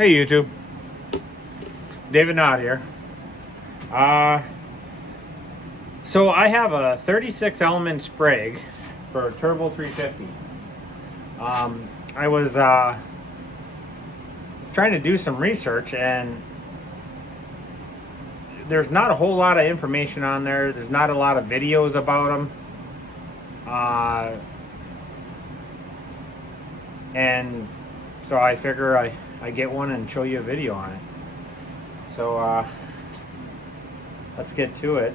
Hey YouTube, David Knott here. So I have a 36 element Sprag for a Turbo 350. I was trying to do some research, and there's not a whole lot of information on there. There's not a lot of videos about them. And so I figure I get one and show you a video on it. So let's get to it.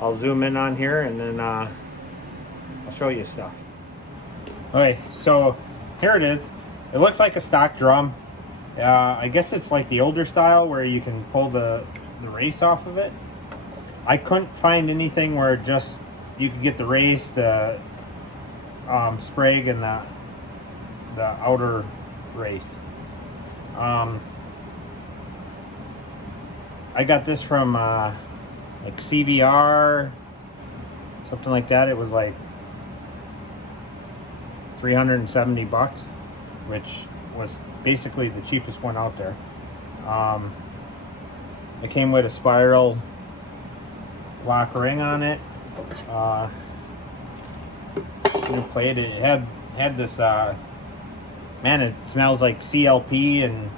I'll zoom in on here and then I'll show you stuff. Okay, so here it is. It looks like a stock drum. I guess it's like the older style where you can pull the race off of it. I couldn't find anything where just you could get the race, the Sprag, and the outer race. I got this from like CVR, something like that. It was like $370, which was basically the cheapest one out there. It came with a spiral lock ring on it. You played it. It had this man, it smells like CLP,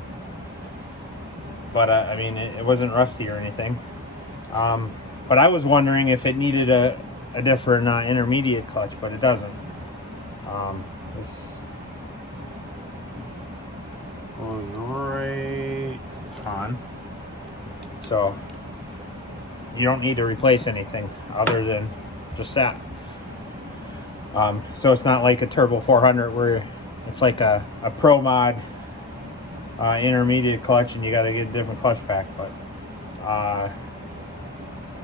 but I mean, it wasn't rusty or anything. But I was wondering if it needed a different intermediate clutch, but it doesn't. This goes right on. So you don't need to replace anything other than just that. So it's not like a Turbo 400 where it's like a Pro Mod intermediate clutch and you got to get a different clutch pack. But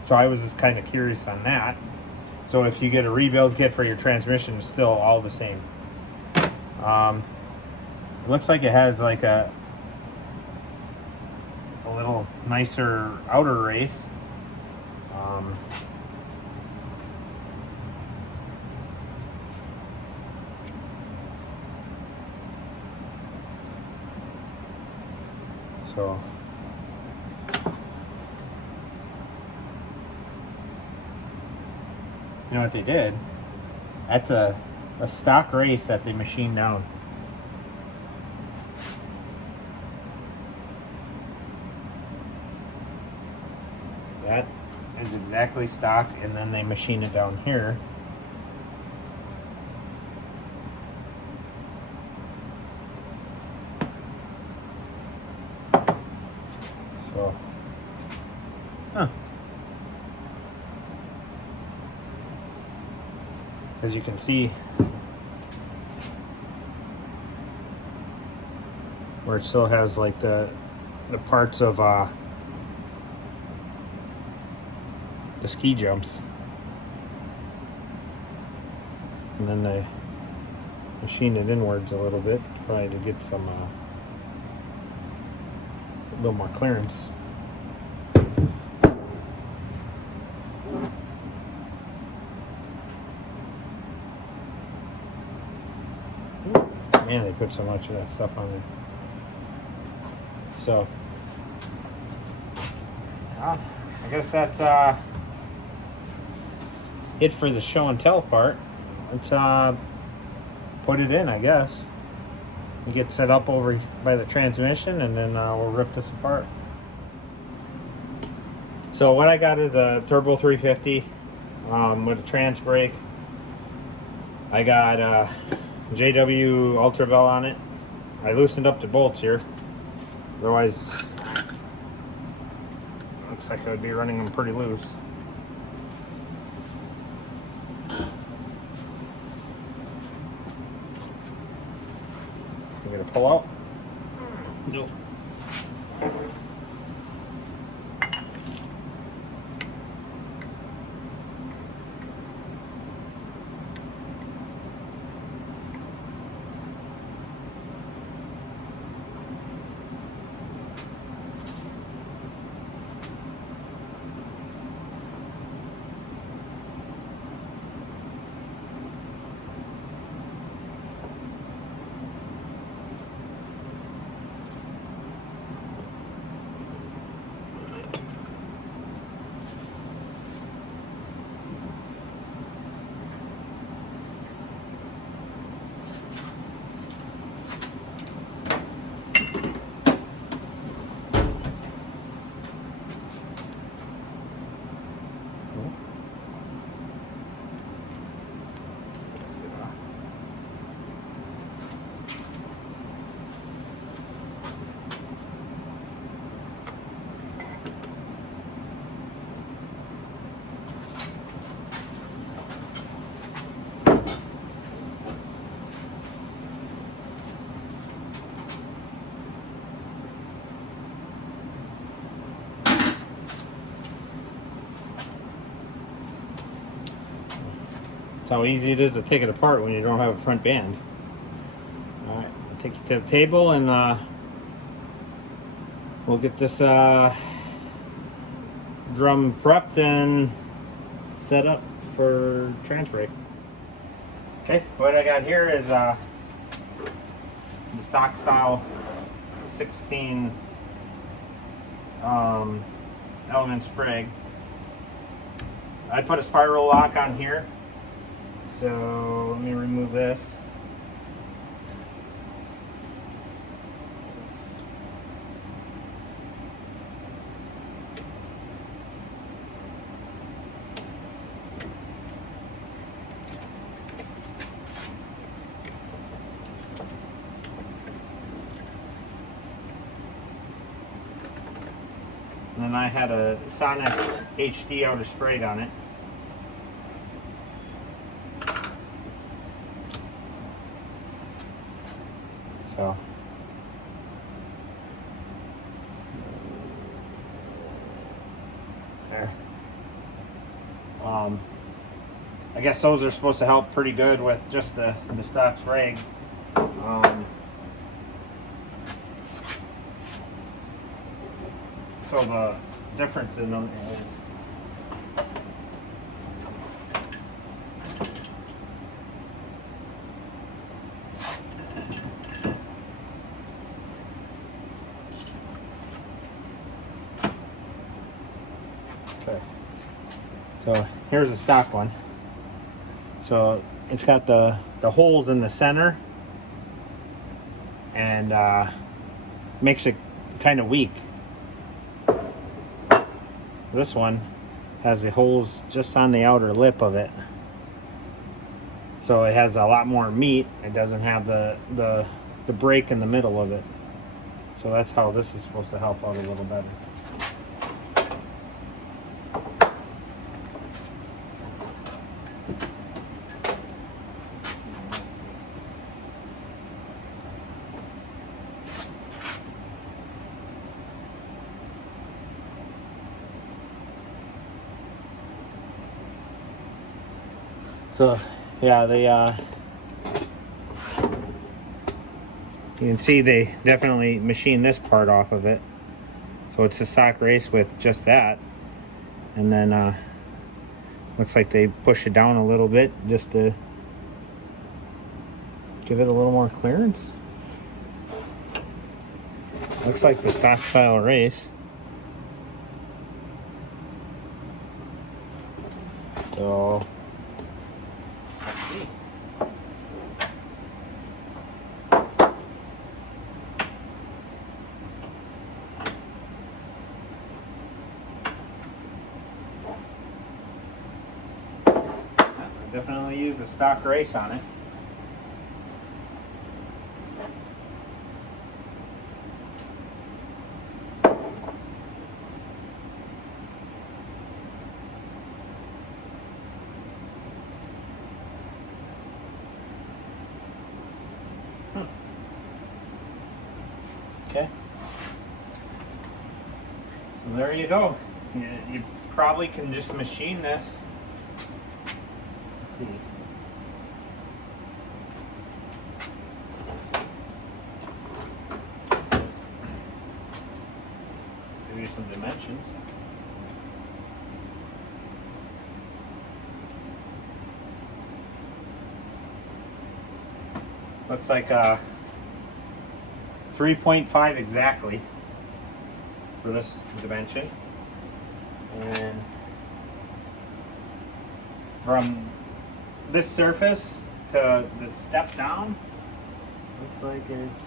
so I was just kind of curious on that. So if you get a rebuild kit for your transmission, it's still all the same. It looks like it has like a little nicer outer race. So you know what they did? That's a stock race that they machined down. That is exactly stock, and then they machine it down here. So, as you can see, where it still has like the parts of the ski jumps, and then they machine it inwards a little bit, probably to get some a little more clearance. Man, they put so much of that stuff on there. So I guess that's it for the show and tell part. Let's put it in, I guess. We get set up over by the transmission, and then we'll rip this apart. So what I got is a Turbo 350 with a trans brake. I got a JW Ultra Bell on it. I loosened up the bolts here. Otherwise, looks like I would be running them pretty loose. You gonna pull out? No. how easy it is to take it apart when you don't have a front band. All right, I'll take you to the table and we'll get this drum prepped and set up for transfer. Okay, what I got here is the stock style 16 element Sprag. I put a spiral lock on here, so let me remove this. And then I had a Sonex HD outer Sprag on it. So there. I guess those are supposed to help pretty good with just the stock Sprag. So the difference in them is okay. So here's the stock one. So it's got the holes in the center and makes it kind of weak. This one has the holes just on the outer lip of it, so it has a lot more meat. It doesn't have the break in the middle of it, so that's how this is supposed to help out a little better. So yeah, they you can see they definitely machined this part off of it. So it's a stock race with just that. And then looks like they push it down a little bit just to give it a little more clearance. Looks like the stock style race. So definitely use a stock race on it. Okay. So there you go. You probably can just machine this. Let's see. Give you some dimensions. Looks like 3.5 exactly for this dimension, and from this surface to the step down, looks like it's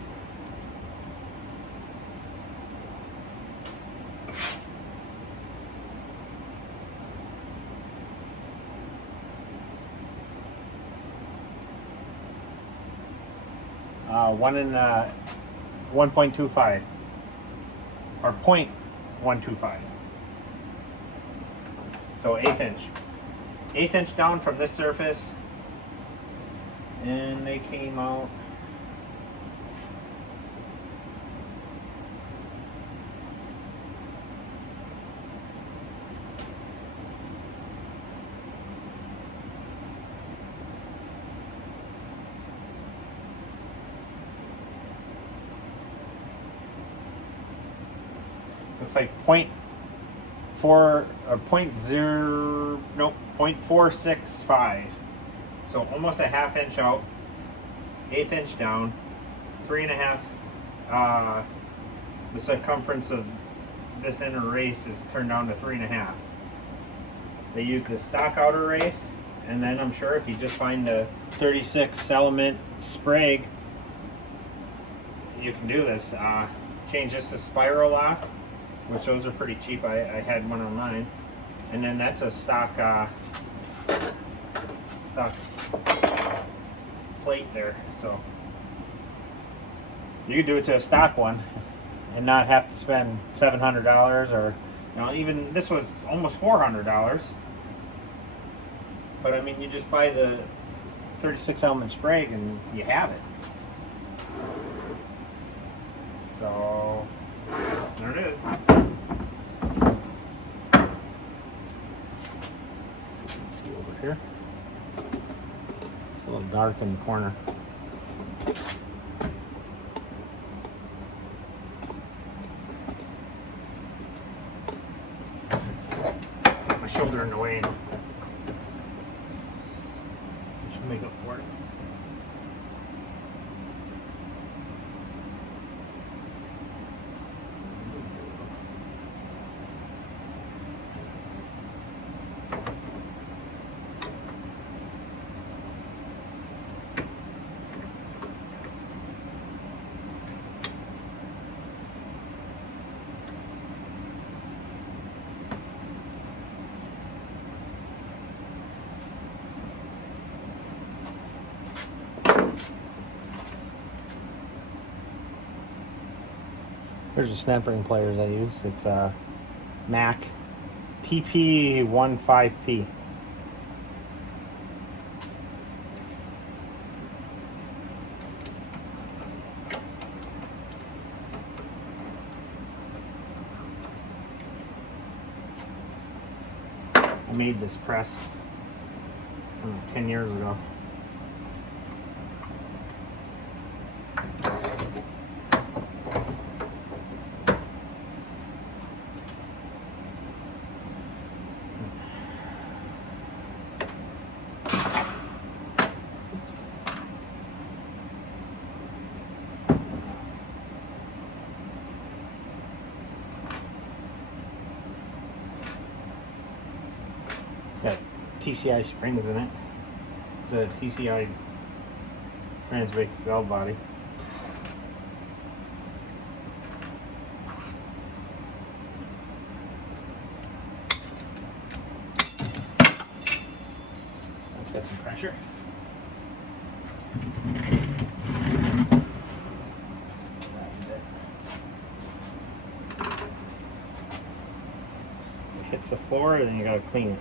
1.25 or 0.125. So eighth inch down from this surface, and they came out Looks like 0.4 or 0.0, nope, 0.465. So almost a ½ inch out, 1/8 inch down, 3.5. The circumference of this inner race is turned down to 3.5. They use the stock outer race, and then I'm sure if you just find a 36 element Sprag, you can do this. Change this to spiral lock, which those are pretty cheap. I had one online, and then that's a stock plate there. So you could do it to a stock one and not have to spend $700, or even this was almost $400. But I mean, you just buy the 36 element Sprag and you have it. So there it is. See over here. It's a little dark in the corner. Put my shoulder in the way. Should make up for it. Here's the snap ring pliers I use. It's a Mac TP15P. I made this press 10 years ago. Got TCI springs in it. It's a TCI transmix valve body. It's got some pressure. It hits the floor and then you gotta clean it.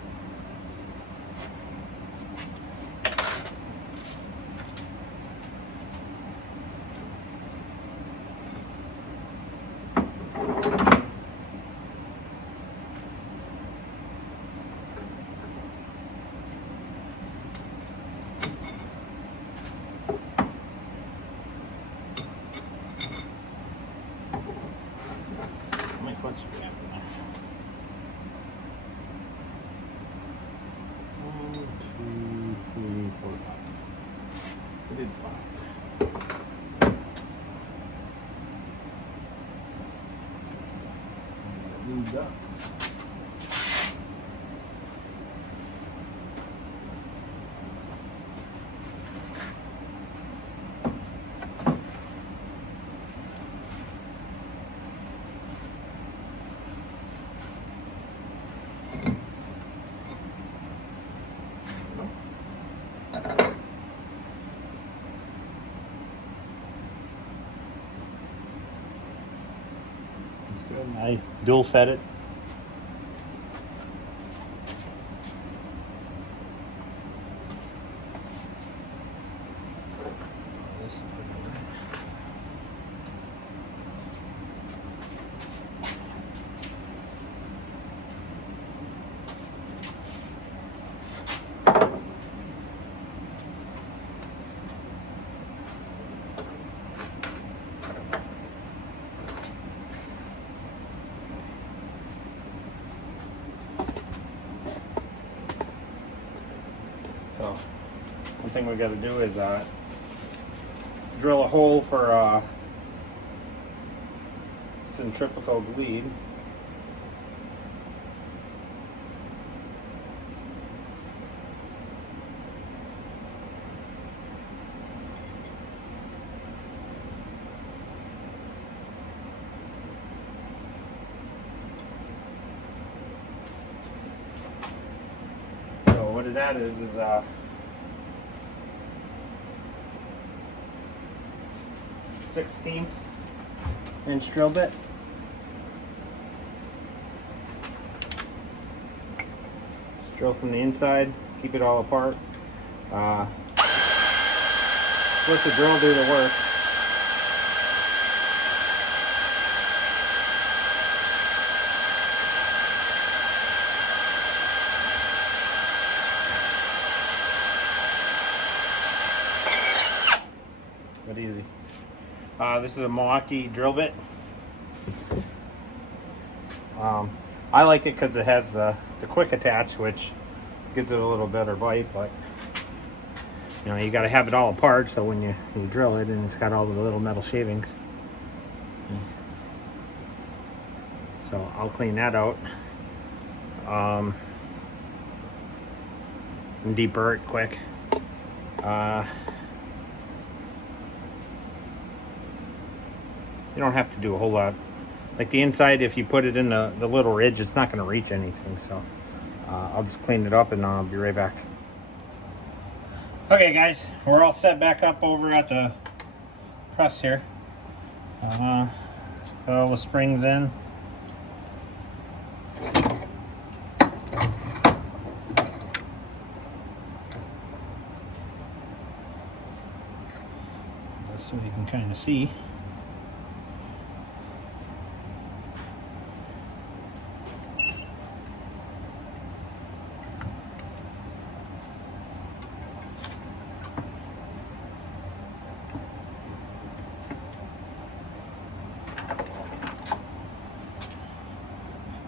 What's we have now? 1, 2, 3, 4, 5. We did 5. Moved up. Good. I dual fed it. thing we got to do is drill a hole for centrifugal bleed. So what that is 1/16 inch drill bit. Just drill from the inside, keep it all apart. Let the drill do the work. But easy. This is a Milwaukee drill bit. I like it because it has the quick attach, which gives it a little better bite, but you know, you got to have it all apart so when you drill it, and it's got all the little metal shavings. So I'll clean that out and deburr it quick. You don't have to do a whole lot. Like the inside, if you put it in the little ridge, it's not going to reach anything. So I'll just clean it up and I'll be right back. Okay guys, we're all set back up over at the press here. Put all the springs in. Just so you can kind of see.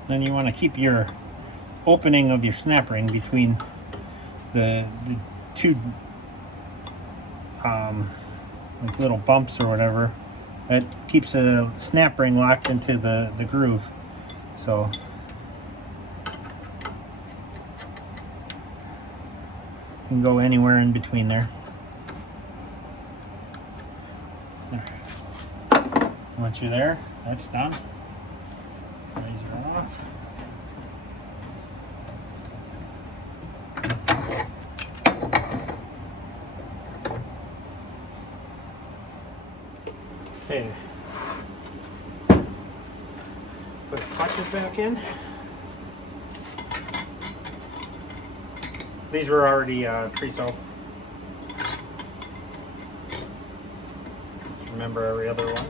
Then you want to keep your opening of your snap ring between the two like little bumps or whatever. That keeps the snap ring locked into the groove. So you can go anywhere in between there. Once you're there, that's done. Raise it off. Okay. Put the clutches back in. These were already pre-soaked. Just remember every other one.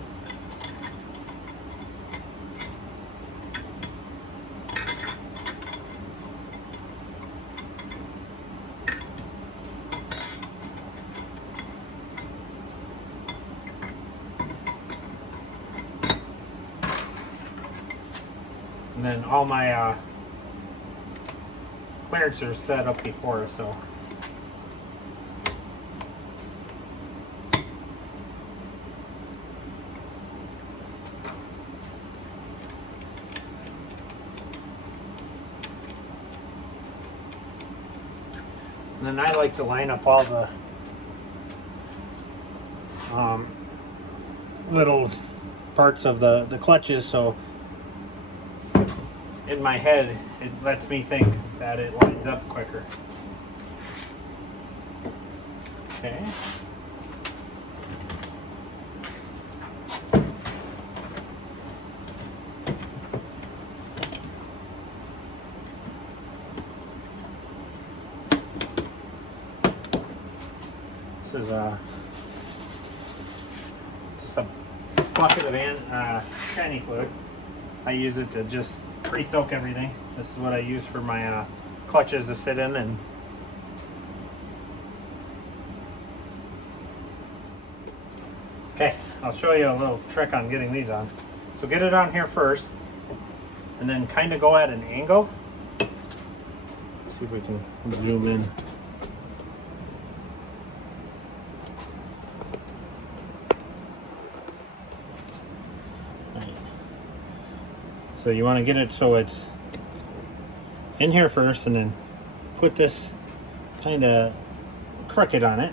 And then all my clearance are set up before, so and then I like to line up all the little parts of the clutches, so in my head it lets me think that it lines up quicker. Okay. This is just a bucket of tranny fluid. I use it to just pre-soak everything. This is what I use for my clutches to sit in. And okay, I'll show you a little trick on getting these on. So get it on here first, and then kind of go at an angle. Let's see if we can zoom in. Right. So you want to get it so it's in here first, and then put this kind of crooked on it,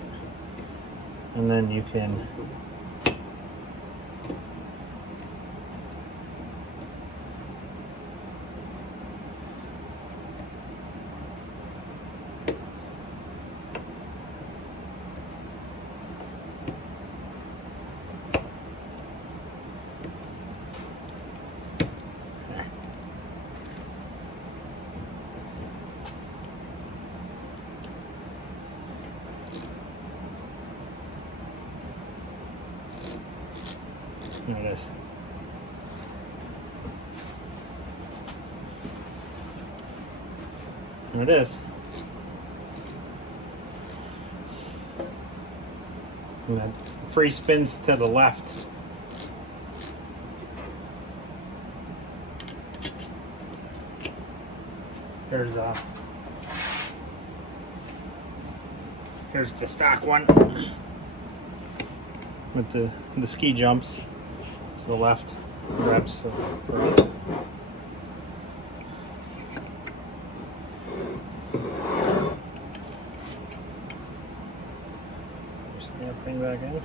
and then you can there it is. There it is. And that free spins to the left. Here's the stock one with the ski jumps to the left, reps to the right. Snap thing back in.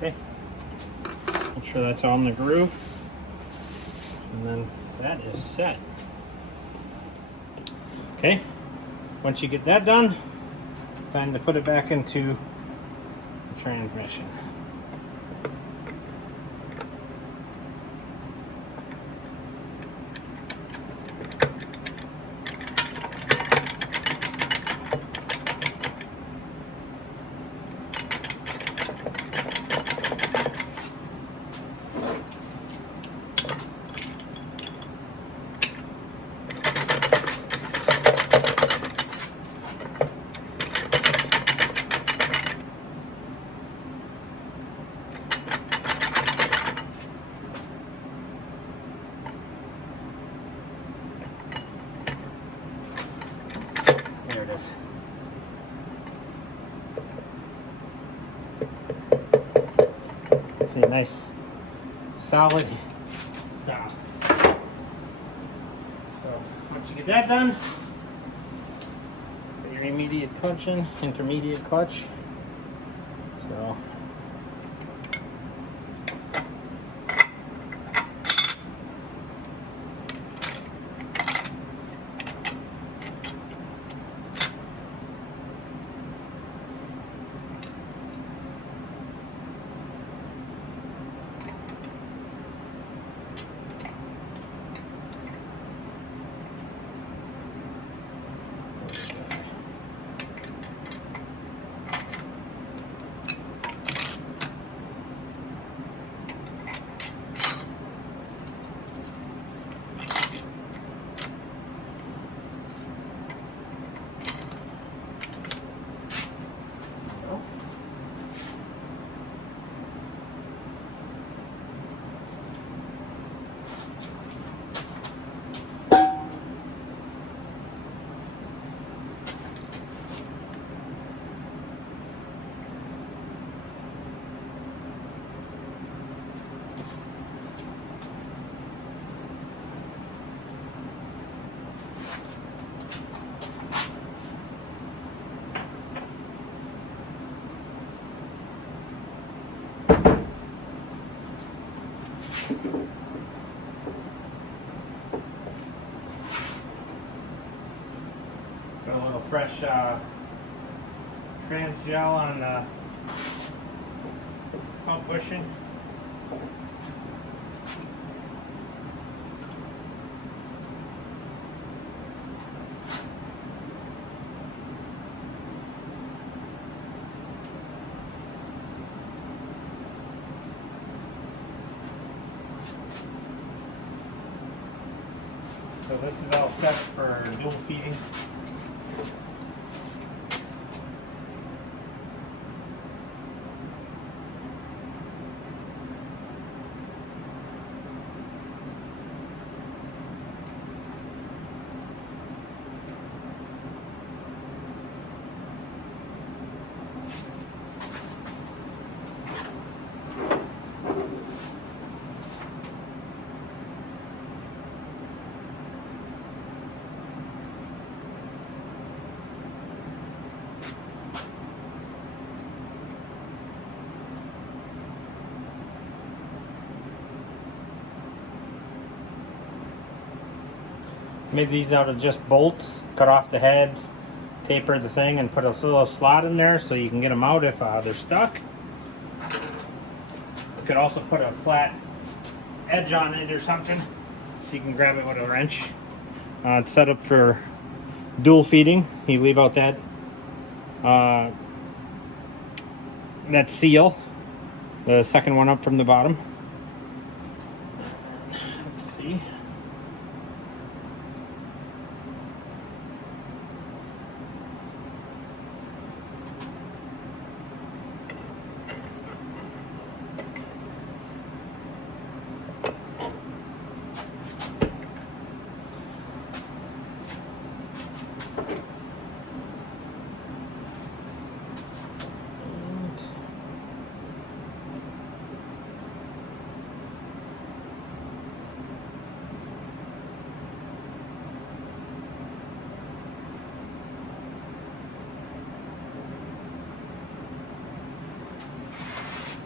Okay, make sure that's on the groove, and then that is set. Okay, once you get that done, time to put it back into the transmission. There it is. See, nice, solid stop. So once you get that done, put your immediate clutch in, intermediate clutch. So a little fresh trans gel on the pump bushing. So this is all set for dual feeding. Made these out of just bolts, cut off the heads, tapered the thing, and put a little slot in there so you can get them out if they're stuck. You could also put a flat edge on it or something so you can grab it with a wrench. It's set up for dual feeding. You leave out that that seal, the second one up from the bottom. Let's see.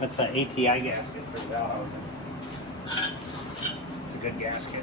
That's an ATI gasket for the bell housing. It's a good gasket.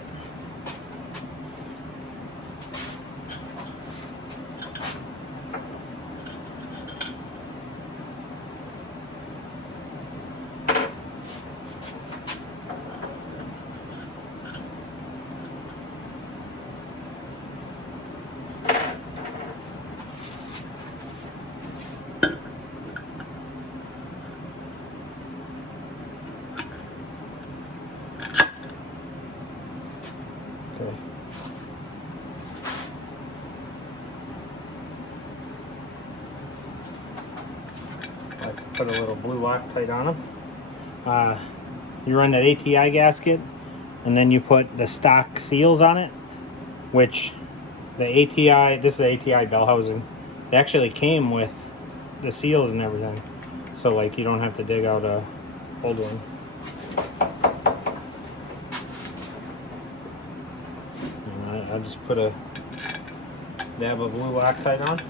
Put a little blue Loctite on them. You run that ATI gasket, and then you put the stock seals on it, which the ATI, this is the ATI bell housing, it actually came with the seals and everything, so like you don't have to dig out a old one. And I just put a dab of blue Loctite on.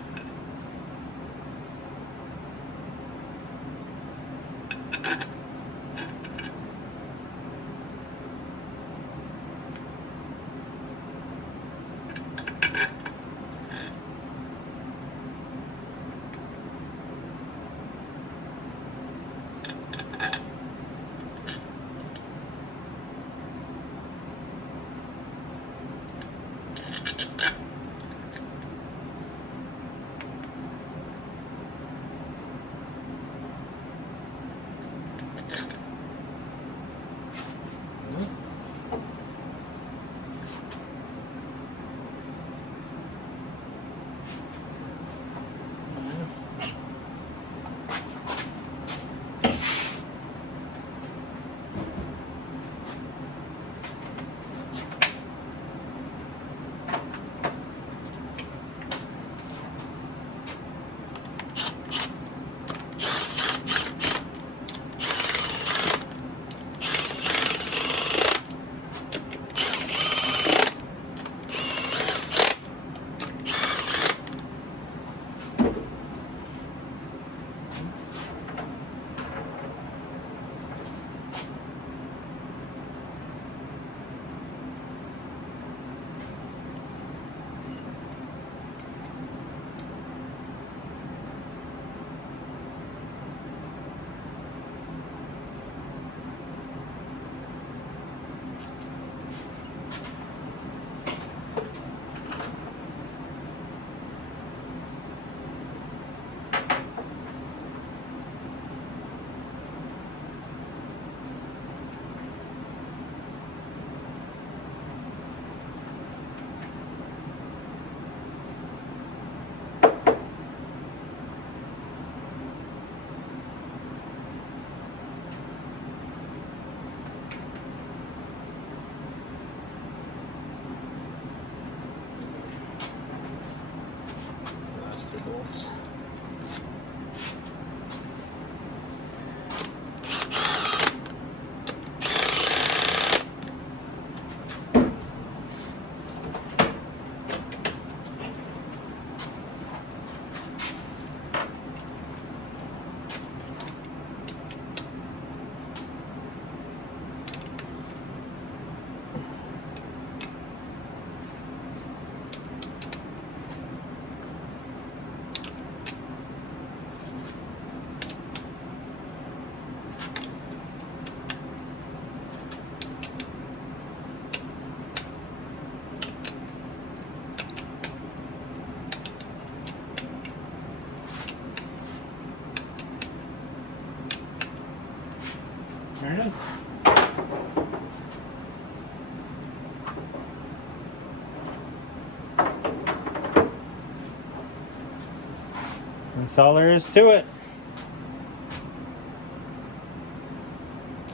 That's all there is to it.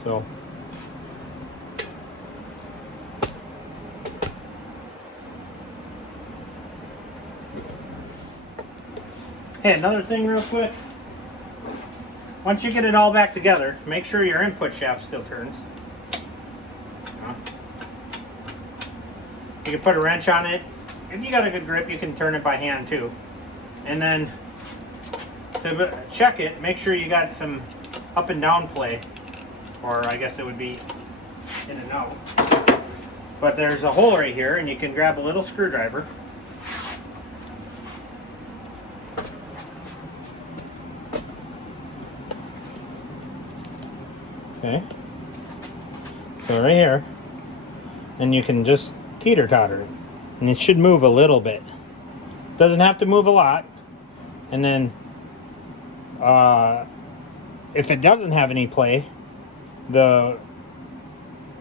So hey, another thing real quick. Once you get it all back together, make sure your input shaft still turns. You can put a wrench on it. If you got a good grip, you can turn it by hand too. And then to check it, make sure you got some up and down play, or I guess it would be in and out. But there's a hole right here, and you can grab a little screwdriver. Okay. So right here, and you can just teeter-totter it, and it should move a little bit. Doesn't have to move a lot. And then if it doesn't have any play, the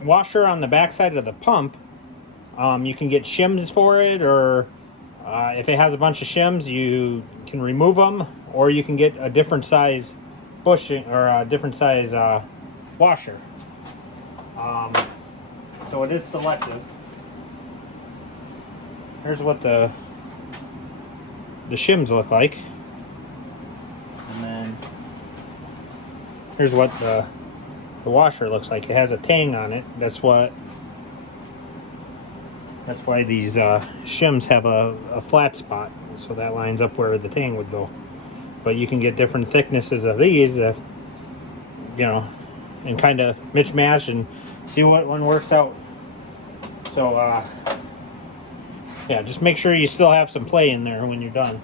washer on the backside of the pump, you can get shims for it, or if it has a bunch of shims, you can remove them, or you can get a different size bushing, or a different size washer. So it is selective. Here's what the shims look like, and then here's what the washer looks like. It has a tang on it. That's why these shims have a flat spot, so that lines up where the tang would go. But you can get different thicknesses of these, you know, and kind of match and see what one works out. So yeah, just make sure you still have some play in there when you're done.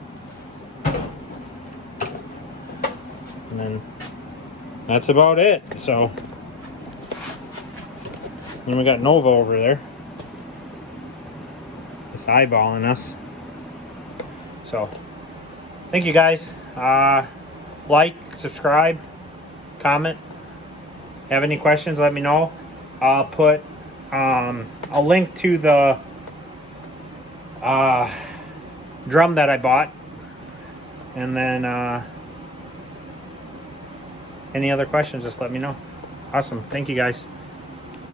And then that's about it. So then we got Nova over there. It's eyeballing us. So thank you guys. Like, subscribe, comment. Have any questions, let me know. I'll put a link to the drum that I bought, and then any other questions, just let me know. Awesome. Thank you guys.